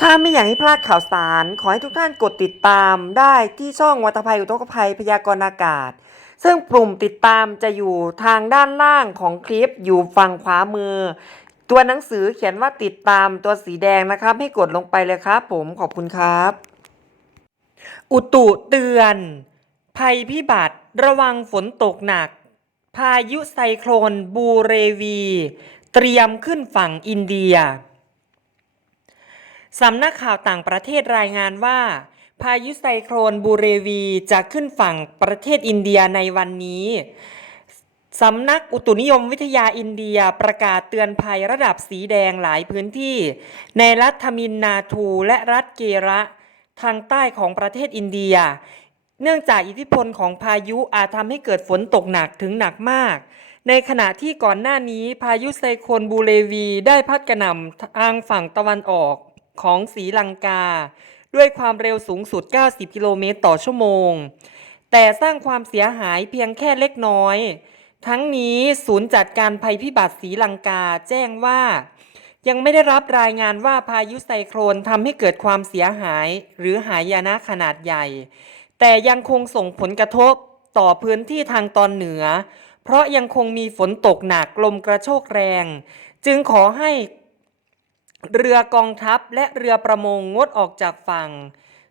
ถ้าไม่อยากให้พลาดข่าวสาร ขอให้ทุกท่านกดติดตามได้ที่ช่องวัตภัยอุทกภัยพยากรณ์อากาศ ซึ่งปุ่มติดตามจะอยู่ทางด้านล่างของคลิปอยู่ฝั่งขวามือ ตัวหนังสือเขียนว่าติดตามตัวสีแดงนะครับ ให้กดลงไปเลยครับ ผมขอบคุณครับ อุตุเตือน ภัยพิบัติ ระวังฝนตกหนัก พายุไซโคลนบูเรวี เตรียมขึ้นฝั่งอินเดีย สำนักข่าวต่างประเทศรายงานว่า พายุไซโคลนบูเรวีจะขึ้นฝั่งประเทศอินเดียในวันนี้สำนักอุตุนิยมวิทยาอินเดียประกาศเตือนภัยระดับสีแดงหลายพื้นที่ ในรัฐทมินนาทูและรัฐเกระทางใต้ของประเทศอินเดีย เนื่องจากอิทธิพลของพายุอาจทำให้เกิดฝนตกหนักถึงหนักมาก ในขณะที่ก่อนหน้านี้พายุไซโคลนบูเรวีได้พัดกระหน่ำทางฝั่งตะวันออก ของศรีลังกา ด้วยความเร็วสูงสุด 90 กิโลเมตรต่อชั่วโมง แต่สร้างความเสียหายเพียงแค่เล็กน้อย ทั้งนี้ศูนย์จัดการภัยพิบัติศรีลังกาแจ้งว่า ยังไม่ได้รับรายงานว่าพายุไซโคลนทำให้เกิดความเสียหาย หรือหายนะขนาดใหญ่ แต่ยังคงส่งผลกระทบต่อพื้นที่ทางตอนเหนือ เพราะยังคงมีฝนตกหนักลมกระโชกแรง จึงขอให้ เรือกองทัพและเรือประมงงดออกจากฝั่ง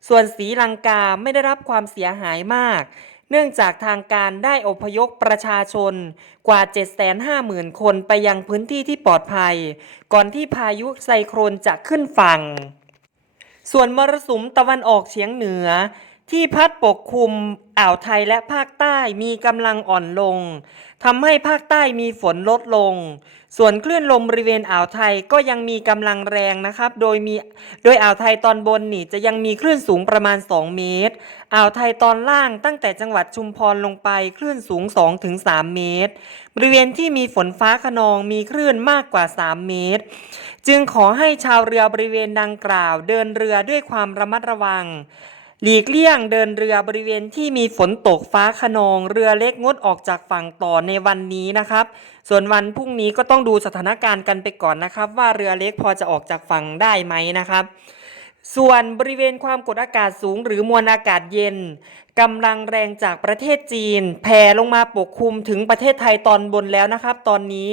ส่วนสีลังกาไม่ได้รับความเสียหายมาก เนื่องจากทางการได้อพยพประชาชนกว่า 750,000 คนไปยังพื้นที่ที่ปลอดภัย ก่อนที่พายุไซโครนจะขึ้นฝั่ง ส่วนมรสุมตะวันออกเฉียงเหนือ ที่พัดปกคลุมอ่าวไทยและภาคใต้มีกำลังอ่อนลงทำให้ภาคใต้มีฝนลดลง ส่วนคลื่นลมบริเวณอ่าวไทยก็ยังมีกำลังแรงนะครับ โดยมีโดยอ่าวไทยตอนบนนี่จะยังมีคลื่นสูงประมาณ 2 เมตร อ่าวไทยตอนล่างตั้งแต่จังหวัดชุมพรลงไปคลื่นสูง 2-3 เมตร บริเวณที่มีฝนฟ้าขนองมีคลื่นมากกว่า 3 เมตร จึงขอให้ชาวเรือบริเวณดังกล่าว เดินเรือด้วยความระมัดระวัง หลีกเลี่ยงเดินเรือบริเวณที่มีฝนตกฟ้าขนองเรือเล็กงดออกจากฝั่งต่อในวันนี้นะครับ ส่วนวันพรุ่งนี้ก็ต้องดูสถานการณ์กันไปก่อนนะครับ ว่าเรือเล็กพอจะออกจากฝั่งได้ไหมนะครับ ส่วนบริเวณความกดอากาศสูง หรือมวลอากาศเย็นกำลังแรงจากประเทศจีน แผ่ลงมาปกคลุมถึงประเทศไทยตอนบนแล้วนะครับ ตอนนี้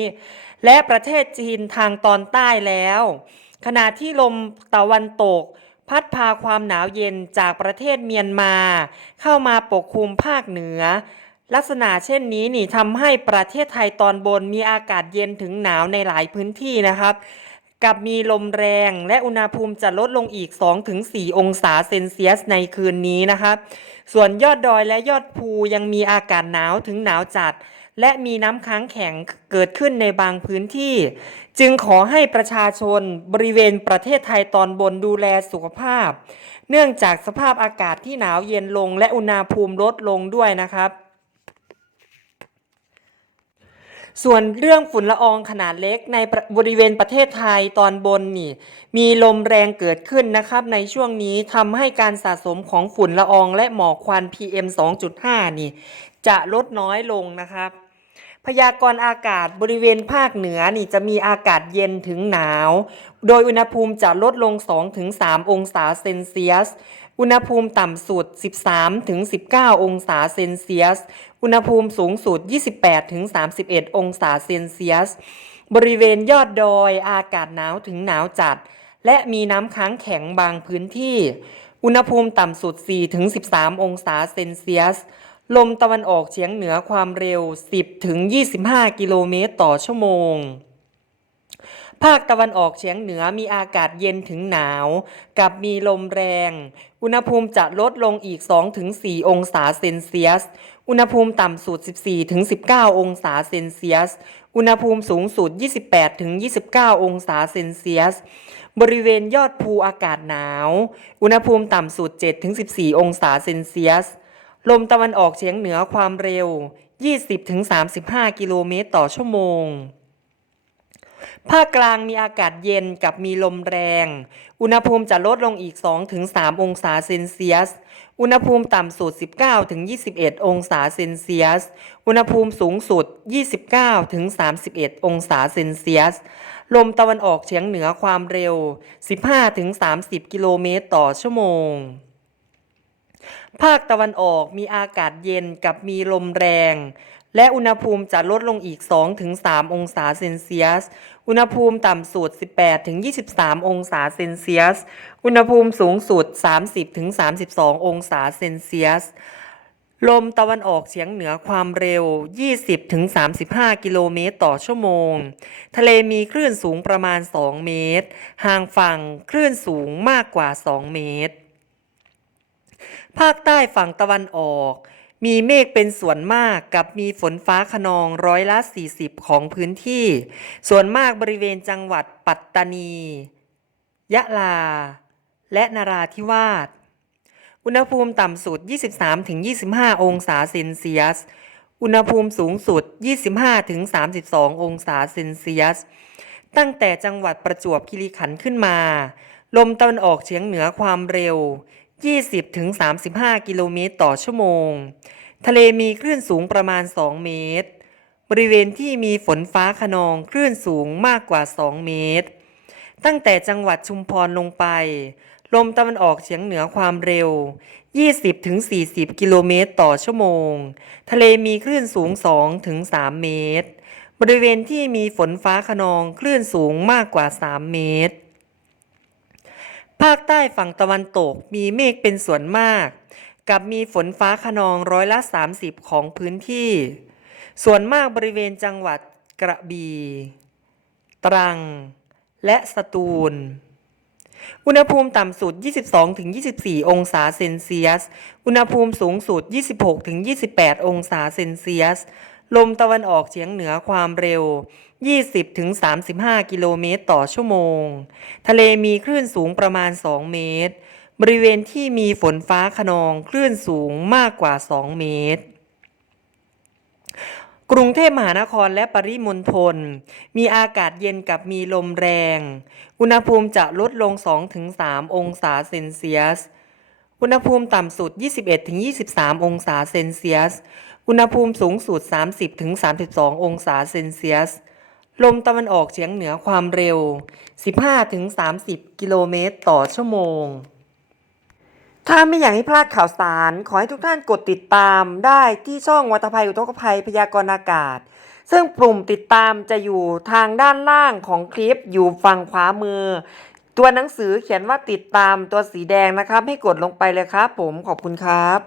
และประเทศจีนทางตอนใต้แล้ว ขณะที่ลมตะวันตก พัดพาความหนาวเย็นจากประเทศเมียนมา เข้ามาปกคลุมภาคเหนือ ลักษณะเช่นนี้นี่ทำให้ประเทศไทยตอนบนมีอากาศเย็นถึงหนาวในหลายพื้นที่นะครับ กับมีลมแรงและอุณหภูมิจะลดลงอีก 2-4 องศาเซนเซียสในคืนนี้นะครับ ส่วนยอดดอยและยอดภูยังมีอากาศหนาวถึงหนาวจัด และมีน้ำค้างแข็งเกิดขึ้นในบางพื้นที่ จึงขอให้ประชาชนบริเวณประเทศไทยตอนบนดูแลสุขภาพ เนื่องจากสภาพอากาศที่หนาวเย็นลงและอุณหภูมิลดลงด้วยนะครับ ส่วนเรื่องฝุ่นละอองขนาดเล็กในบริเวณประเทศไทยตอนบนนี่ มีลมแรงเกิดขึ้นนะครับ ในช่วงนี้ทำให้การสะสมของฝุ่นละอองและหมอกควัน PM 2.5 นี่จะลดน้อยลงนะครับ พยากรณ์อากาศบริเวณภาคเหนือนี่จะมีอากาศเย็นถึงหนาว โดยอุณหภูมิจะลดลง 2-3 องศาเซนเซียส อุณหภูมิต่ำสุด 13-19 องศาเซนเซียส อุณหภูมิสูงสุด 28-31 องศาเซนเซียส บริเวณยอดดอยอากาศหนาวถึงหนาวจัด และมีน้ำค้างแข็งบางพื้นที่ อุณหภูมิต่ำสุด 4-13 องศาเซนเซียส ลมตะวันออกเฉียงเหนือความเร็ว 10-25 กิโลเมตรต่อชั่วโมง ภาคตะวันออกเฉียงเหนือมีอากาศเย็นถึงหนาว กับมีลมแรง อุณหภูมิจะลดลงอีก 2-4 องศาเซนเซียส อุณหภูมิต่ำสุด 14-19 องศาเซนเซียส อุณหภูมิสูงสุด 28-29 องศาเซนเซียสบริเวณยอดภูอากาศหนาว อุณหภูมิต่ำสุด 7-14 องศาเซนเซียส ลมตะวันออกเฉียงเหนือความเร็ว 20-35 กิโลเมตรต่อชั่วโมง ภาคกลางมีอากาศเย็นกับมีลมแรง อุณหภูมิจะลดลงอีก 2-3 องศาเซนเซียส อุณหภูมิต่ำสุด 19-21 องศาเซนเซียส อุณหภูมิสูงสุด 29-31 องศาเซนเซียส ลมตะวันออกเฉียงเหนือความเร็ว 15-30 กิโลเมตรต่อชั่วโมง ภาคตะวันออกมีอากาศเย็นกับมีลมแรง และอุณหภูมิจะลดลงอีก 2-3 องศาเซนเซียส อุณหภูมิต่ำสุด 18-23 องศาเซนเซียส อุณหภูมิสูงสุด 30-32 องศาเซนเซียส ลมตะวันออกเฉียงเหนือความเร็ว 20-35 กิโลเมตรต่อชั่วโมง ทะเลมีคลื่นสูงประมาณ 2 เมตร ห่างฝั่งคลื่นสูงมากกว่า 2 เมตร ภาคใต้ฝั่งตะวันออก มีเมฆเป็นส่วนมากกับมีฝนฟ้าขนองร้อยละ 40 ของพื้นที่ ส่วนมากบริเวณจังหวัดปัตตานี ยะลา และนราธิวาส อุณหภูมิต่ำสุด 23-25 องศาเซนเซียส อุณหภูมิสูงสุด 25-32 องศาเซนเซียส ตั้งแต่จังหวัดประจวบคีรีขันธ์ขึ้นมา ลมตะวันออกเฉียงเหนือความเร็ว 20-35 กิโลเมตรต่อชั่วโมง ทะเลมีคลื่นสูงประมาณ 2 เมตร บริเวณที่มีฝนฟ้าขนองคลื่นสูงมากกว่า 2 เมตร ตั้งแต่จังหวัดชุมพรลงไป ลมตะวันออกเฉียงเหนือความเร็ว 20-40 กิโลเมตรต่อชั่วโมง ทะเลมีคลื่นสูง 2-3 เมตร บริเวณที่มีฝนฟ้าขนองคลื่นสูงมากกว่า 3 เมตร ภาคใต้ฝั่งตะวันตกมีเมฆเป็นส่วนมาก กับมีฝนฟ้าขนองร้อยละ 30 ของพื้นที่ ส่วนมากบริเวณจังหวัดกระบี่ ตรัง และสตูล อุณหภูมิต่ำสุด 22-24 องศาเซนเซียส อุณหภูมิสูงสุด 26-28 องศาเซนเซียส ลมตะวันออกเฉียงเหนือความเร็ว 20-35 กิโลเมตรต่อชั่วโมง ทะเลมีคลื่นสูงประมาณ 2 เมตร บริเวณที่มีฝนฟ้าขนองคลื่นสูงมากกว่า 2 เมตร กรุงเทพมหานครและปริมณฑลมีอากาศเย็นกับมีลมแรง อุณหภูมิจะลดลง 2-3 องศาเซนเซียส อุณหภูมิต่ำสุด 21-23 องศาเซนเซียส อุณหภูมิสูงสุด 30-32 องศาเซนเซียส ลมตะวันออกเฉียงเหนือความเร็ว 15-30 กิโลเมตรต่อชั่วโมง ถ้าไม่อยากให้พลาดข่าวสาร ขอให้ทุกท่านกดติดตามได้ที่ช่องวัตภัยอุทกภัยพยากรณ์อากาศ ซึ่งปุ่มติดตามจะอยู่ทางด้านล่างของคลิปอยู่ฝั่งขวามือ ตัวหนังสือเขียนว่าติดตามตัวสีแดงนะครับ ให้กดลงไปเลยครับ ผมขอบคุณครับ